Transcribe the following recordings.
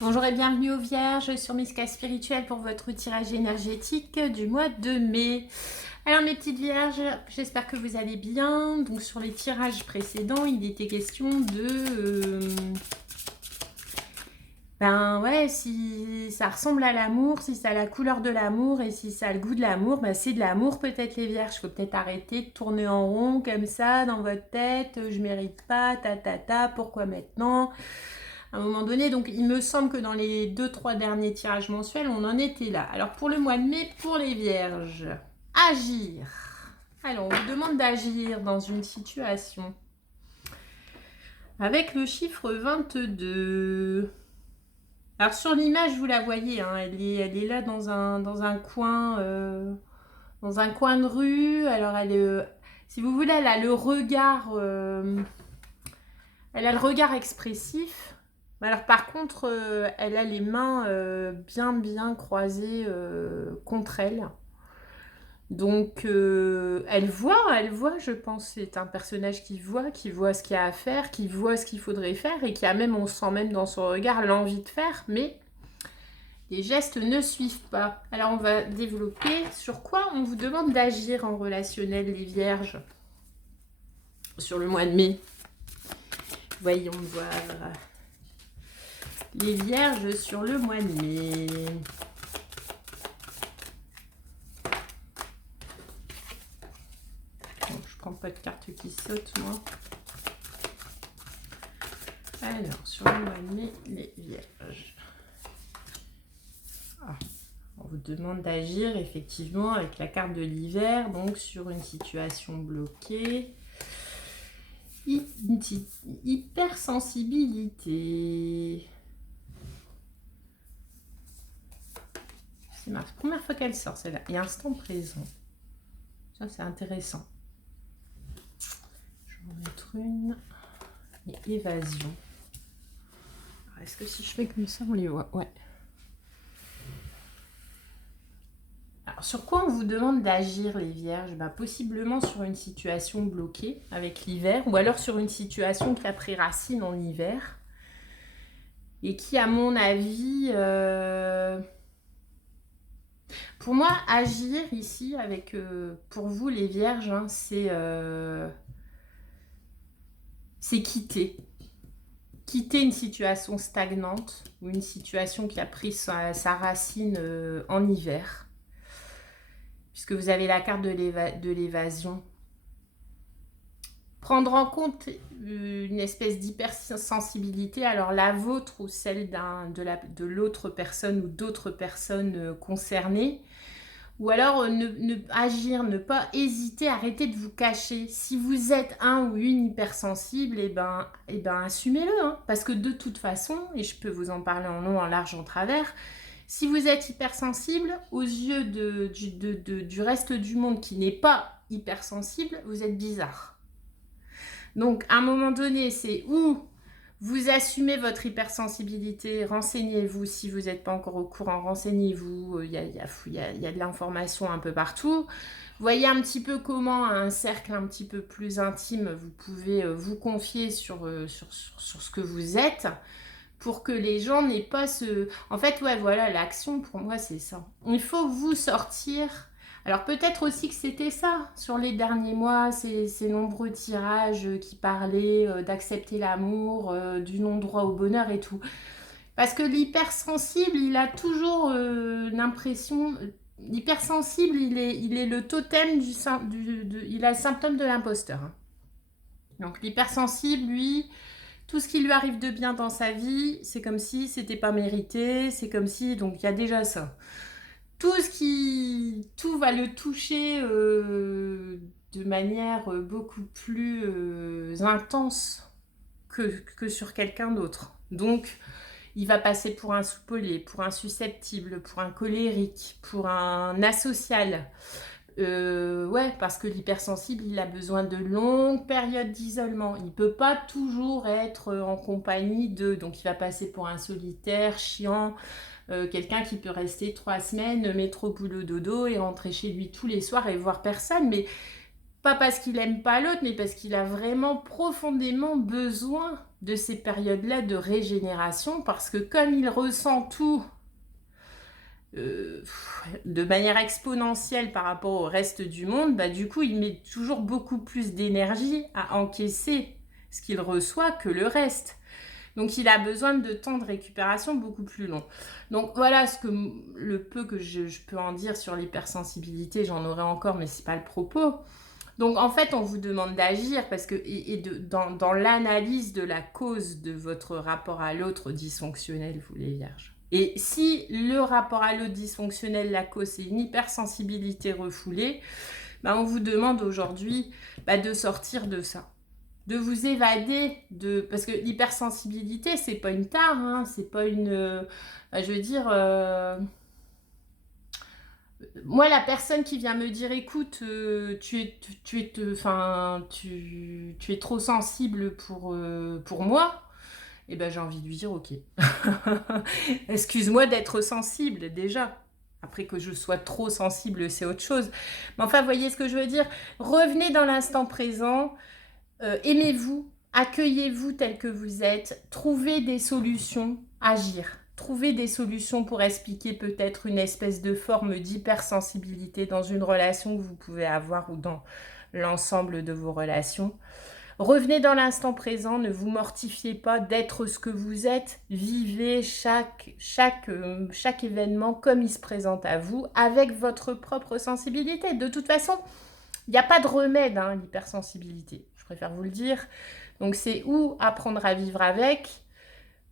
Bonjour et bienvenue aux Vierges sur Miska Spirituel pour votre tirage énergétique du mois de mai. Alors mes petites Vierges, j'espère que vous allez bien. Donc sur les tirages précédents, il était question de... si ça ressemble à l'amour, si ça a la couleur de l'amour et si ça a le goût de l'amour, c'est de l'amour peut-être les Vierges. Il faut peut-être arrêter de tourner en rond comme ça dans votre tête. Je mérite pas, pourquoi maintenant ? À un moment donné, donc il me semble que dans les 2-3 derniers tirages mensuels, on en était là. Alors pour le mois de mai, pour les Vierges, agir. Alors on vous demande d'agir dans une situation avec le chiffre 22. Alors sur l'image, vous la voyez, hein, elle est là dans un coin, de rue. Alors si vous voulez, elle a le regard expressif. Alors par contre, elle a les mains bien croisées contre elle. Donc elle voit, je pense, c'est un personnage qui voit ce qu'il y a à faire, qui voit ce qu'il faudrait faire et qui a même, on sent même dans son regard l'envie de faire, mais les gestes ne suivent pas. Alors on va développer sur quoi on vous demande d'agir en relationnel, les Vierges, sur le mois de mai. Voyons voir. Les Vierges sur le mois de mai. Bon, je prends pas de carte qui saute, moi. Alors, sur le mois de mai, les Vierges. On vous demande d'agir effectivement avec la carte de l'hiver, donc sur une situation bloquée. Hypersensibilité. C'est ma première fois qu'elle sort, celle-là. Et instant présent. Ça, c'est intéressant. Je vais en mettre une. Et évasion. Est-ce que si je fais comme ça, on les voit? Ouais. Alors, sur quoi on vous demande d'agir, les Vierges? Possiblement sur une situation bloquée avec l'hiver, ou alors sur une situation qui a pris racine en hiver et qui, à mon avis, pour moi, agir ici avec, pour vous, les Vierges, hein, c'est quitter une situation stagnante ou une situation qui a pris sa racine en hiver. Puisque vous avez la carte de l'évasion. Prendre en compte une espèce d'hypersensibilité, alors la vôtre ou celle de l'autre personne ou d'autres personnes concernées, ou alors agir, ne pas hésiter, arrêter de vous cacher. Si vous êtes un ou une hypersensible, assumez-le, hein, parce que de toute façon, et je peux vous en parler en long, en large, en travers, si vous êtes hypersensible, aux yeux du reste du monde qui n'est pas hypersensible, vous êtes bizarre. Donc, à un moment donné, c'est où vous assumez votre hypersensibilité, renseignez-vous si vous n'êtes pas encore au courant, renseignez-vous, il y a de l'information un peu partout. Voyez un petit peu comment, à un cercle un petit peu plus intime, vous pouvez vous confier sur ce que vous êtes, pour que les gens n'aient pas ce... En fait, ouais, voilà, l'action, pour moi, c'est ça. Il faut vous sortir. Alors, peut-être aussi que c'était ça, sur les derniers mois, ces nombreux tirages qui parlaient d'accepter l'amour, du non-droit au bonheur et tout. Parce que l'hypersensible, il a toujours l'impression... L'hypersensible, il est le totem il a le symptôme de l'imposteur. Donc, l'hypersensible, lui... Tout ce qui lui arrive de bien dans sa vie, c'est comme si c'était pas mérité, c'est comme si... Donc il y a déjà ça. Tout va le toucher de manière beaucoup plus intense que sur quelqu'un d'autre. Donc il va passer pour un soupolé, pour un susceptible, pour un colérique, pour un asocial. Ouais, parce que l'hypersensible, il a besoin de longues périodes d'isolement. Il peut pas toujours être en compagnie de... Donc, il va passer pour un solitaire, chiant, quelqu'un qui peut rester 3 semaines, métro, boulot, dodo, et rentrer chez lui tous les soirs et voir personne. Mais Pas parce qu'il aime pas l'autre, mais parce qu'il a vraiment profondément besoin de ces périodes-là de régénération, parce que comme il ressent tout de manière exponentielle par rapport au reste du monde, bah, du coup, il met toujours beaucoup plus d'énergie à encaisser ce qu'il reçoit que le reste. Donc, il a besoin de temps de récupération beaucoup plus long. Donc, voilà le peu que je peux en dire sur l'hypersensibilité. J'en aurai encore, mais ce n'est pas le propos. Donc, en fait, on vous demande d'agir parce que dans l'analyse de la cause de votre rapport à l'autre dysfonctionnel, vous les vierges. Et si le rapport à l'autre dysfonctionnel, la cause, c'est une hypersensibilité refoulée, bah, on vous demande aujourd'hui de sortir de ça, de vous évader parce que l'hypersensibilité, c'est pas une tare, hein, c'est pas une... je veux dire... moi, la personne qui vient me dire, écoute, tu es trop sensible pour moi, eh ben, j'ai envie de lui dire, ok. Excuse-moi d'être sensible, déjà. Après que je sois trop sensible, c'est autre chose. Mais enfin, voyez ce que je veux dire. Revenez dans l'instant présent, aimez-vous, accueillez-vous tel que vous êtes, trouvez des solutions, agir. Trouver des solutions pour expliquer peut-être une espèce de forme d'hypersensibilité dans une relation que vous pouvez avoir ou dans l'ensemble de vos relations. Revenez dans l'instant présent, ne vous mortifiez pas d'être ce que vous êtes. Vivez chaque événement comme il se présente à vous, avec votre propre sensibilité. De toute façon, il n'y a pas de remède à l'hypersensibilité, je préfère vous le dire. Donc c'est ou apprendre à vivre avec,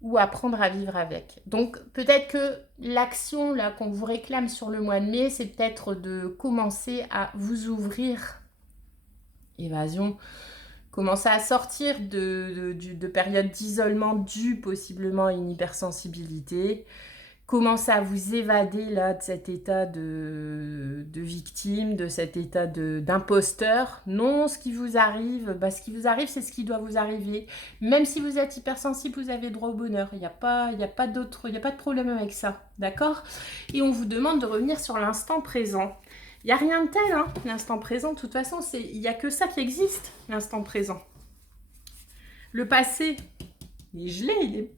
ou apprendre à vivre avec. Donc peut-être que l'action là qu'on vous réclame sur le mois de mai, c'est peut-être de commencer à vous ouvrir, évasion, commencer à sortir de périodes d'isolement dues possiblement à une hypersensibilité, commencer à vous évader là de cet état de victime, de cet état d'imposteur. Non, ce qui vous arrive, c'est ce qui doit vous arriver. Même si vous êtes hypersensible, vous avez droit au bonheur. Il n'y a pas de problème avec ça, d'accord? Et on vous demande de revenir sur l'instant présent. Il n'y a rien de tel, hein, l'instant présent. De toute façon, il n'y a que ça qui existe, l'instant présent. Le passé, il est gelé,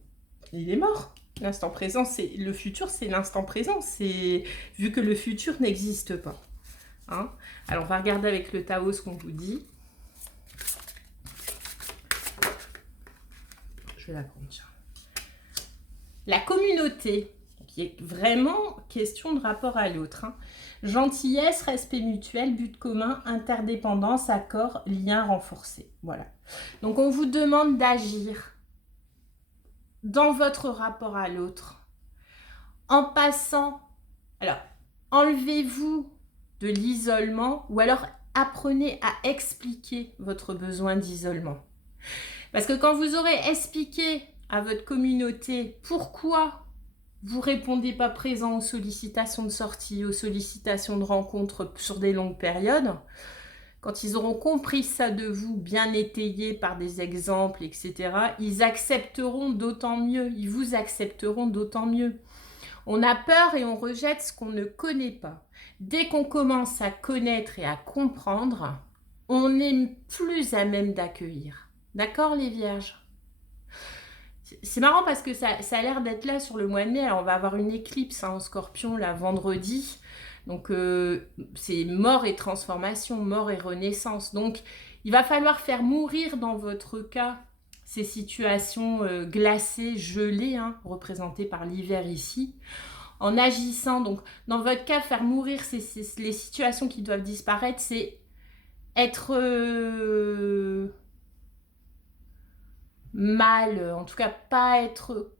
il est mort. L'instant présent, c'est le futur, c'est l'instant présent. C'est vu que le futur n'existe pas. Hein. Alors, on va regarder avec le Tao ce qu'on vous dit. Je vais la prendre, tiens. La communauté, qui est vraiment question de rapport à l'autre. Hein. Gentillesse, respect mutuel, but commun, interdépendance, accord, lien renforcé. Voilà. Donc, on vous demande d'agir dans votre rapport à l'autre, en passant, alors, enlevez-vous de l'isolement ou alors apprenez à expliquer votre besoin d'isolement. Parce que quand vous aurez expliqué à votre communauté pourquoi vous ne répondez pas présent aux sollicitations de sortie, aux sollicitations de rencontres sur des longues périodes, quand ils auront compris ça de vous, bien étayé par des exemples, etc., ils accepteront d'autant mieux, ils vous accepteront d'autant mieux. On a peur et on rejette ce qu'on ne connaît pas. Dès qu'on commence à connaître et à comprendre, on est plus à même d'accueillir. D'accord, les vierges? C'est marrant parce que ça a l'air d'être là sur le mois de mai. Alors, on va avoir une éclipse en Scorpion, là, vendredi. Donc, c'est mort et transformation, mort et renaissance. Donc, il va falloir faire mourir dans votre cas ces situations glacées, gelées, hein, représentées par l'hiver ici, en agissant. Donc, dans votre cas, faire mourir les situations qui doivent disparaître, c'est être mal, en tout cas pas être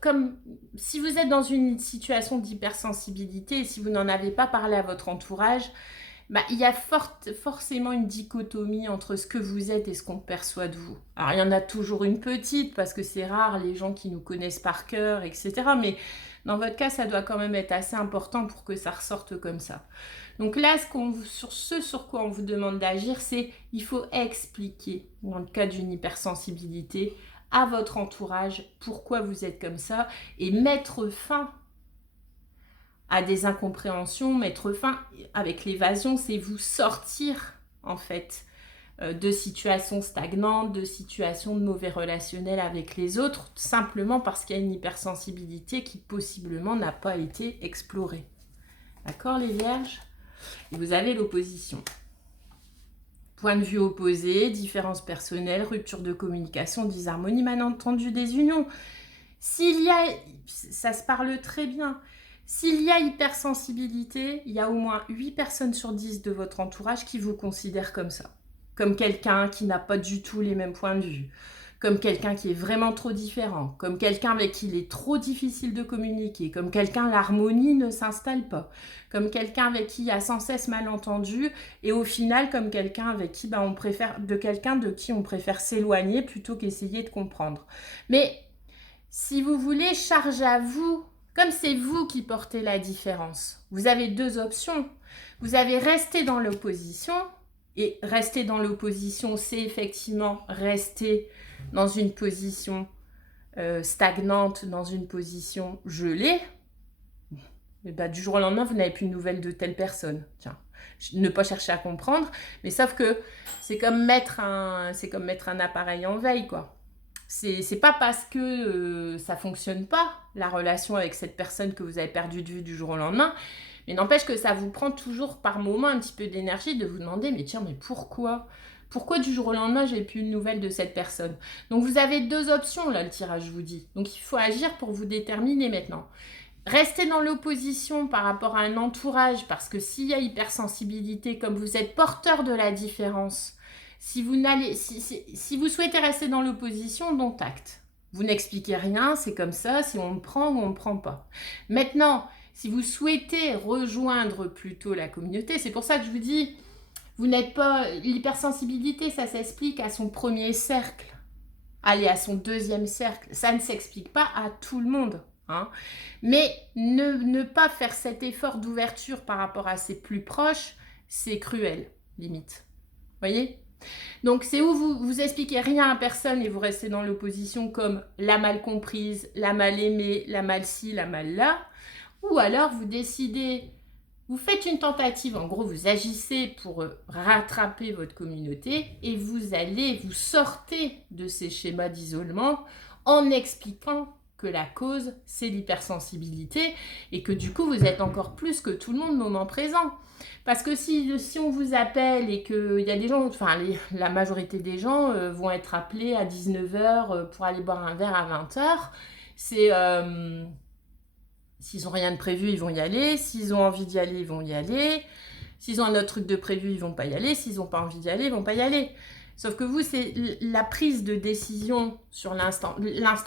comme si vous êtes dans une situation d'hypersensibilité, si vous n'en avez pas parlé à votre entourage, il y a forcément une dichotomie entre ce que vous êtes et ce qu'on perçoit de vous. Alors il y en a toujours une petite parce que c'est rare les gens qui nous connaissent par cœur, etc. Mais dans votre cas, ça doit quand même être assez important pour que ça ressorte comme ça. Donc là, sur quoi on vous demande d'agir, c'est il faut expliquer, dans le cas d'une hypersensibilité, à votre entourage pourquoi vous êtes comme ça et mettre fin à des incompréhensions, mettre fin avec l'évasion, c'est vous sortir en fait de situations stagnantes, de situations de mauvais relationnels avec les autres, simplement parce qu'il y a une hypersensibilité qui possiblement n'a pas été explorée. D'accord les vierges? Et vous avez l'opposition. Point de vue opposé, différences personnelles, rupture de communication, disharmonie, malentendu, désunion. S'il y a, ça se parle très bien, s'il y a hypersensibilité, il y a au moins 8 personnes sur 10 de votre entourage qui vous considèrent comme ça. Comme quelqu'un qui n'a pas du tout les mêmes points de vue, comme quelqu'un qui est vraiment trop différent, comme quelqu'un avec qui il est trop difficile de communiquer, comme quelqu'un l'harmonie ne s'installe pas, comme quelqu'un avec qui il y a sans cesse malentendu, et au final comme quelqu'un avec qui on préfère, de qui on préfère s'éloigner plutôt qu'essayer de comprendre. Mais si vous voulez, charge à vous, comme c'est vous qui portez la différence. Vous avez 2 options. Vous avez resté dans l'opposition, et rester dans l'opposition, c'est effectivement rester dans une position stagnante, dans une position gelée. Et du jour au lendemain, vous n'avez plus de nouvelles de telle personne. Tiens, ne pas chercher à comprendre, mais sauf que c'est comme mettre un appareil en veille, quoi. C'est pas parce que ça fonctionne pas, la relation avec cette personne que vous avez perdu de vue du jour au lendemain, mais n'empêche que ça vous prend toujours par moment un petit peu d'énergie de vous demander, mais tiens, mais pourquoi du jour au lendemain, j'ai plus de nouvelles de cette personne? Donc vous avez 2 options, là, le tirage vous dit. Donc il faut agir pour vous déterminer maintenant. Restez dans l'opposition par rapport à un entourage, parce que s'il y a hypersensibilité, comme vous êtes porteur de la différence, si vous souhaitez rester dans l'opposition, dont acte. Vous n'expliquez rien, c'est comme ça, si on me prend ou on ne me prend pas. Maintenant, si vous souhaitez rejoindre plutôt la communauté, c'est pour ça que je vous dis, vous n'êtes pas... L'hypersensibilité, ça s'explique à son premier cercle. Allez, à son 2e cercle. Ça ne s'explique pas à tout le monde. Hein. Mais ne pas faire cet effort d'ouverture par rapport à ses plus proches, c'est cruel, limite. Vous voyez? Donc c'est où vous expliquez rien à personne et vous restez dans l'opposition comme la mal comprise, la mal aimée, la mal ci, la mal là. Ou alors vous décidez, vous faites une tentative, en gros vous agissez pour rattraper votre communauté et vous sortez de ces schémas d'isolement en expliquant que la cause c'est l'hypersensibilité et que du coup vous êtes encore plus que tout le monde au moment présent. Parce que si on vous appelle et qu'il y a des gens, enfin la majorité des gens vont être appelés à 19h pour aller boire un verre à 20h, c'est... s'ils n'ont rien de prévu, ils vont y aller. S'ils ont envie d'y aller, ils vont y aller. S'ils ont un autre truc de prévu, ils vont pas y aller. S'ils n'ont pas envie d'y aller, ils vont pas y aller. Sauf que vous, c'est la prise de décision sur l'instant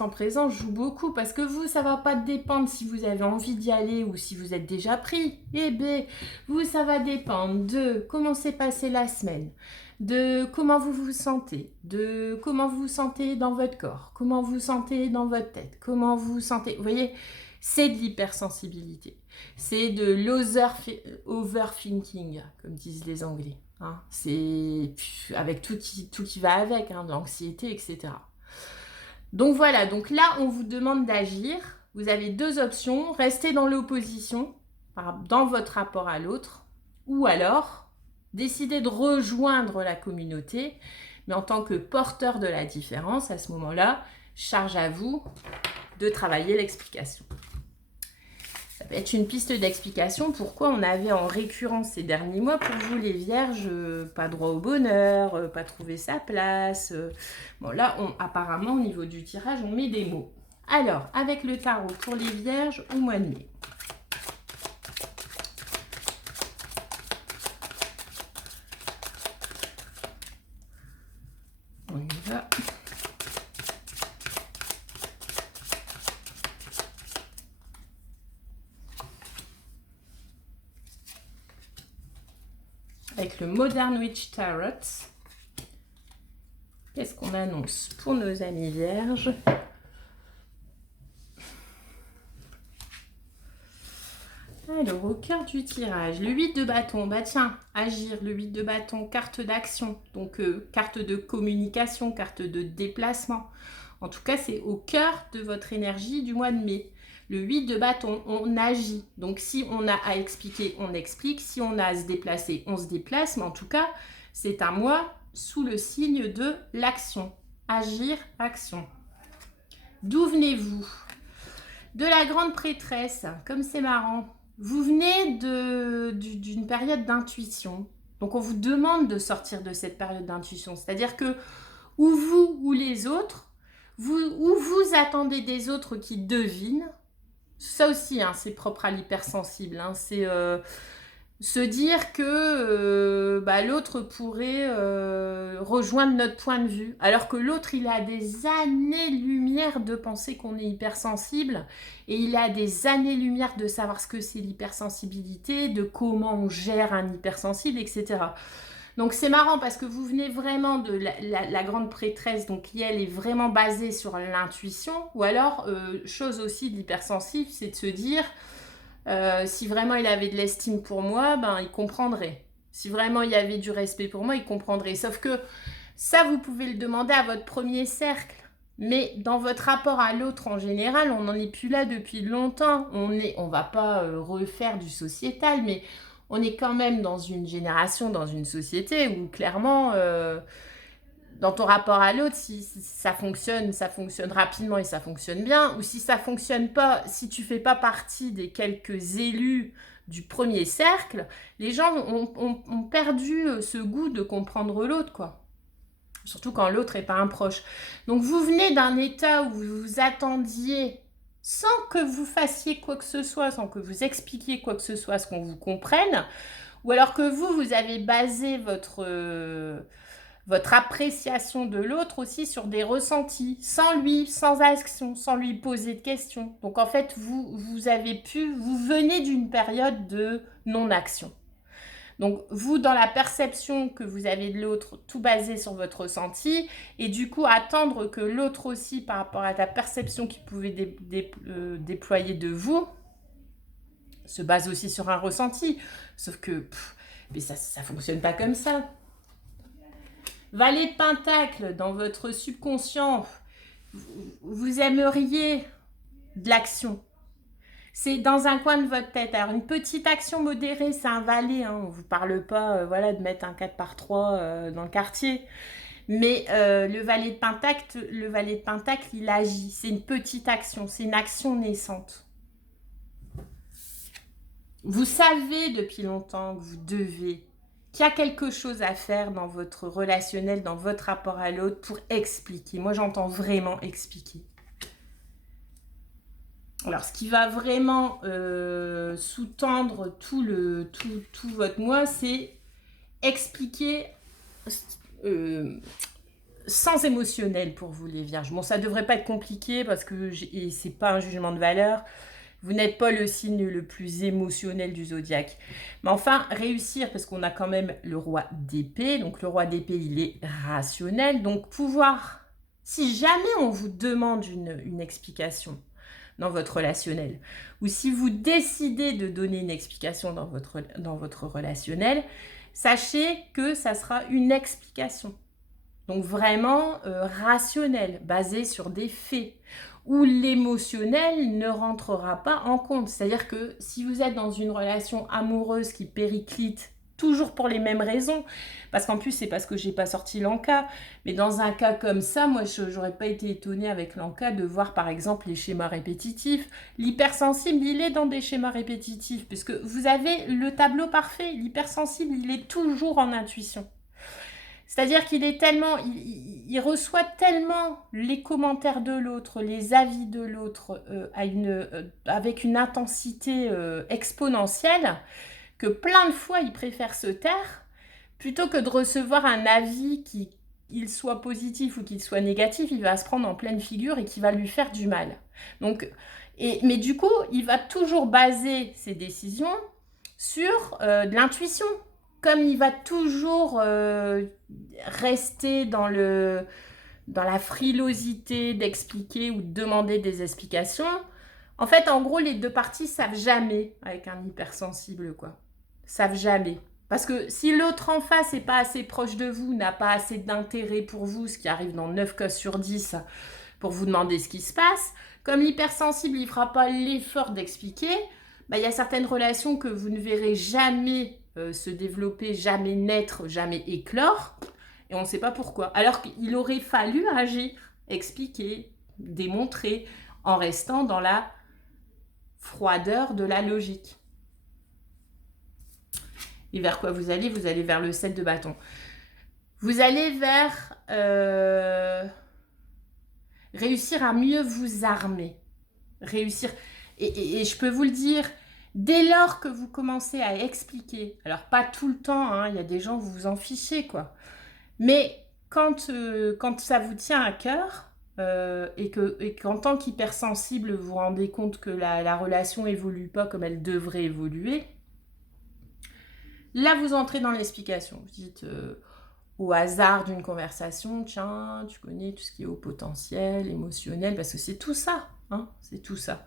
présent joue beaucoup parce que vous, ça va pas dépendre si vous avez envie d'y aller ou si vous êtes déjà pris. Eh bien, vous, ça va dépendre de comment s'est passée la semaine, de comment vous vous sentez, de comment vous vous sentez dans votre corps, comment vous vous sentez dans votre tête, comment vous vous sentez. Vous voyez, c'est de l'hypersensibilité. C'est de l'overthinking, comme disent les Anglais. Hein, c'est avec tout qui va avec, hein, l'anxiété, etc. Donc voilà, donc là, on vous demande d'agir. Vous avez 2 options. Rester dans l'opposition, dans votre rapport à l'autre, ou alors décider de rejoindre la communauté, mais en tant que porteur de la différence, à ce moment-là, charge à vous de travailler l'explication. Ça peut être une piste d'explication pourquoi on avait en récurrence ces derniers mois, pour vous les vierges, pas droit au bonheur, pas trouver sa place. Bon là, apparemment au niveau du tirage, on met des mots. Alors, avec le tarot pour les vierges au mois de mai. On y va. Avec le Modern Witch Tarot, qu'est-ce qu'on annonce pour nos amis vierges? Alors, au cœur du tirage, le 8 de bâton, bah tiens, agir, le 8 de bâton, carte d'action, donc carte de communication, carte de déplacement. En tout cas, c'est au cœur de votre énergie du mois de mai. Le 8 de bâton, on agit. Donc, si on a à expliquer, on explique. Si on a à se déplacer, on se déplace. Mais en tout cas, c'est un mois sous le signe de l'action. Agir, action. D'où venez-vous? De la grande prêtresse, comme c'est marrant. Vous venez d'une période d'intuition. Donc on vous demande de sortir de cette période d'intuition. C'est-à-dire que ou vous ou les autres, ou vous attendez des autres qui devinent. Ça aussi, hein, c'est propre à l'hypersensible. Hein, c'est se dire que l'autre pourrait rejoindre notre point de vue, alors que l'autre, il a des années-lumière de penser qu'on est hypersensible, et il a des années-lumière de savoir ce que c'est l'hypersensibilité, de comment on gère un hypersensible, etc. Donc c'est marrant parce que vous venez vraiment de la grande prêtresse, donc qui elle est vraiment basée sur l'intuition, ou alors, chose aussi de l'hypersensible, c'est de se dire... si vraiment il avait de l'estime pour moi, il comprendrait. Si vraiment il y avait du respect pour moi, il comprendrait. Sauf que ça, vous pouvez le demander à votre premier cercle. Mais dans votre rapport à l'autre en général, on n'en est plus là depuis longtemps. On va pas refaire du sociétal, mais on est quand même dans une génération, dans une société où clairement... dans ton rapport à l'autre, si ça fonctionne rapidement et ça fonctionne bien, ou si ça fonctionne pas, si tu fais pas partie des quelques élus du premier cercle, les gens ont perdu ce goût de comprendre l'autre, quoi. Surtout quand l'autre est pas un proche. Donc vous venez d'un état où vous vous attendiez, sans que vous fassiez quoi que ce soit, sans que vous expliquiez quoi que ce soit, ce qu'on vous comprenne, ou alors que vous avez basé votre appréciation de l'autre aussi sur des ressentis, sans lui, sans action, sans lui poser de questions. Donc en fait, vous venez d'une période de non-action. Donc vous, dans la perception que vous avez de l'autre, tout basé sur votre ressenti, et du coup attendre que l'autre aussi, par rapport à la perception qu'il pouvait déployer de vous, se base aussi sur un ressenti. Sauf que mais ça fonctionne pas comme ça. Valet de Pentacle, dans votre subconscient, vous aimeriez de l'action. C'est dans un coin de votre tête. Alors, une petite action modérée, c'est un valet. Hein. On ne vous parle pas de mettre un 4x3 dans le quartier. Mais le valet de Pentacle, il agit. C'est une petite action. C'est une action naissante. Vous savez depuis longtemps que vous devez, qu'il y a quelque chose à faire dans votre relationnel, dans votre rapport à l'autre pour expliquer. Moi, j'entends vraiment expliquer. Alors, ce qui va vraiment sous-tendre tout votre moi, c'est expliquer sans émotionnel pour vous, les vierges. Bon, ça ne devrait pas être compliqué parce que c'est pas un jugement de valeur. Vous n'êtes pas le signe le plus émotionnel du zodiaque. Mais enfin, réussir, parce qu'on a quand même le roi d'épée. Donc, le roi d'épée, il est rationnel. Donc, pouvoir, si jamais on vous demande une explication dans votre relationnel, ou si vous décidez de donner une explication dans votre relationnel, sachez que ça sera une explication. Donc, vraiment rationnelle, basée sur des faits, où l'émotionnel ne rentrera pas en compte. C'est-à-dire que si vous êtes dans une relation amoureuse qui périclite, toujours pour les mêmes raisons, parce qu'en plus, c'est parce que j'ai pas sorti l'Anka, mais dans un cas comme ça, moi, j'aurais pas été étonnée avec l'Anka de voir, par exemple, les schémas répétitifs. L'hypersensible, il est dans des schémas répétitifs, puisque vous avez le tableau parfait. L'hypersensible, il est toujours en intuition. C'est-à-dire qu'il est tellement, il reçoit tellement les commentaires de l'autre, les avis de l'autre avec une intensité exponentielle que plein de fois il préfère se taire plutôt que de recevoir un avis qu'il soit positif ou qu'il soit négatif, il va se prendre en pleine figure et qui va lui faire du mal. Donc, mais du coup, il va toujours baser ses décisions sur de l'intuition. Comme il va toujours rester dans la frilosité d'expliquer ou de demander des explications, en fait, en gros, les deux parties savent jamais avec un hypersensible, quoi. Savent jamais. Parce que si l'autre en face n'est pas assez proche de vous, n'a pas assez d'intérêt pour vous, ce qui arrive dans 9 cas sur 10, pour vous demander ce qui se passe, comme l'hypersensible, il ne fera pas l'effort d'expliquer, il y a certaines relations que vous ne verrez jamais se développer, jamais naître, jamais éclore. et on ne sait pas pourquoi. Alors qu'il aurait fallu agir, expliquer, démontrer, en restant dans la froideur de la logique. Et vers quoi vous allez? Vous allez vers le 7 de bâton. Vous allez vers réussir à mieux vous armer. Réussir. Et je peux vous le dire, dès lors que vous commencez à expliquer, alors pas tout le temps, hein, il y a des gens, vous vous en fichez, quoi. Mais quand ça vous tient à cœur, et qu'en tant qu'hypersensible, vous vous rendez compte que la relation évolue pas comme elle devrait évoluer, là, vous entrez dans l'explication. Vous dites au hasard d'une conversation, tiens, tu connais tout ce qui est haut potentiel, émotionnel, parce que c'est tout ça, hein, c'est tout ça.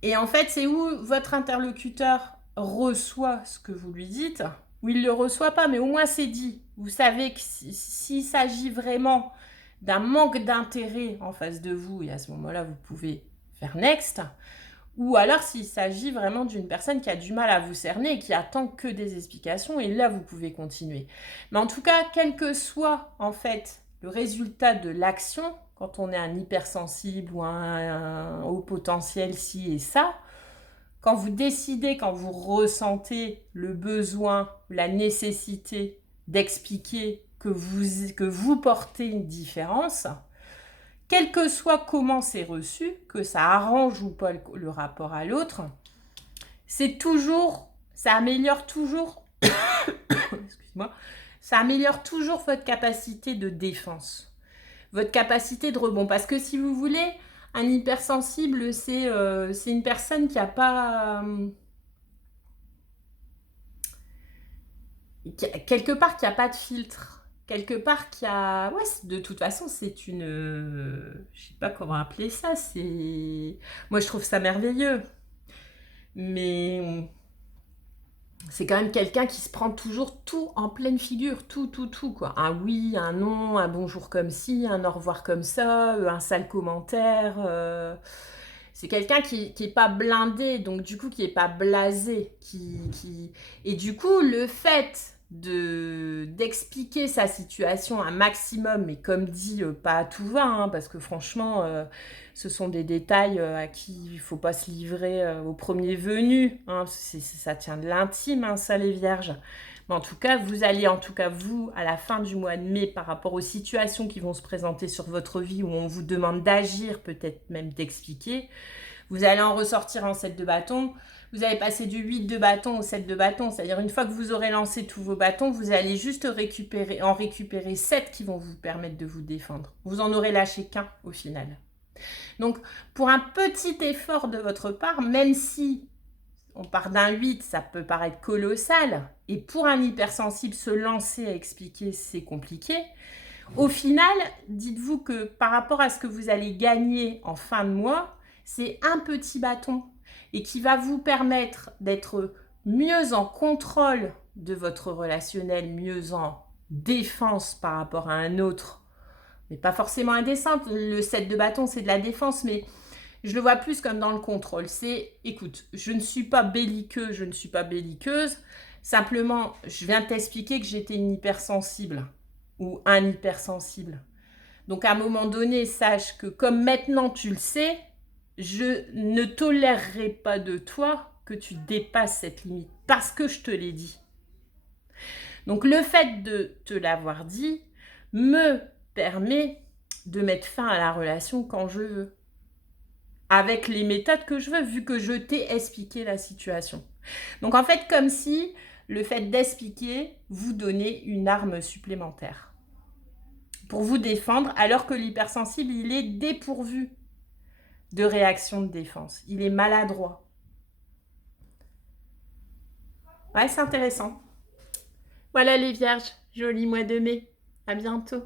Et en fait, c'est où votre interlocuteur reçoit ce que vous lui dites, ou il ne le reçoit pas, mais au moins c'est dit. Vous savez que s'il s'agit vraiment d'un manque d'intérêt en face de vous, et à ce moment-là, vous pouvez faire next, ou alors s'il s'agit vraiment d'une personne qui a du mal à vous cerner et qui attend que des explications, et là, vous pouvez continuer. Mais en tout cas, quel que soit, en fait, le résultat de l'action, quand on est un hypersensible ou un haut potentiel ci et ça, quand vous décidez, quand vous ressentez le besoin, la nécessité d'expliquer que vous portez une différence, quel que soit comment c'est reçu, que ça arrange ou pas le rapport à l'autre, c'est toujours, ça améliore toujours, excuse-moi, ça améliore toujours votre capacité de défense, votre capacité de rebond. Parce que si vous voulez, un hypersensible, c'est une personne qui a pas... quelque part, qui a pas de filtre. Quelque part, qui a... Ouais, de toute façon, c'est une... je sais pas comment appeler ça. Moi, je trouve ça merveilleux. Mais c'est quand même quelqu'un qui se prend toujours tout en pleine figure. Tout, quoi. Un oui, un non, un bonjour comme ci, un au revoir comme ça, un sale commentaire. C'est quelqu'un qui est pas blindé, donc du coup, qui est pas blasé. Et du coup, le fait d'expliquer sa situation un maximum, mais comme dit, pas à tout va, hein, parce que franchement, ce sont des détails à qui il ne faut pas se livrer au premier venu, hein, ça tient de l'intime, hein, ça les vierges. Mais en tout cas, vous allez, vous, à la fin du mois de mai, par rapport aux situations qui vont se présenter sur votre vie, où on vous demande d'agir, peut-être même d'expliquer, vous allez en ressortir en 7 de bâton. Vous allez passer du 8 de bâton au 7 de bâton, c'est-à-dire une fois que vous aurez lancé tous vos bâtons, vous allez juste en récupérer 7 qui vont vous permettre de vous défendre. Vous en aurez lâché qu'un au final. Donc, pour un petit effort de votre part, même si on part d'un 8, ça peut paraître colossal, et pour un hypersensible, se lancer à expliquer, c'est compliqué. Au final, dites-vous que par rapport à ce que vous allez gagner en fin de mois, c'est un petit bâton et qui va vous permettre d'être mieux en contrôle de votre relationnel, mieux en défense par rapport à un autre, mais pas forcément un descente. Le 7 de bâton, c'est de la défense, mais je le vois plus comme dans le contrôle. C'est, écoute, je ne suis pas belliqueux, je ne suis pas belliqueuse, simplement, je viens de t'expliquer que j'étais une hypersensible ou un hypersensible. Donc, à un moment donné, sache que comme maintenant tu le sais, je ne tolérerai pas de toi que tu dépasses cette limite, parce que je te l'ai dit. Donc, le fait de te l'avoir dit me permet de mettre fin à la relation quand je veux, avec les méthodes que je veux, vu que je t'ai expliqué la situation. Donc, en fait, comme si le fait d'expliquer vous donnait une arme supplémentaire pour vous défendre, alors que l'hypersensible, il est dépourvu de réaction de défense. Il est maladroit. Ouais, c'est intéressant. Voilà les vierges, joli mois de mai. À bientôt.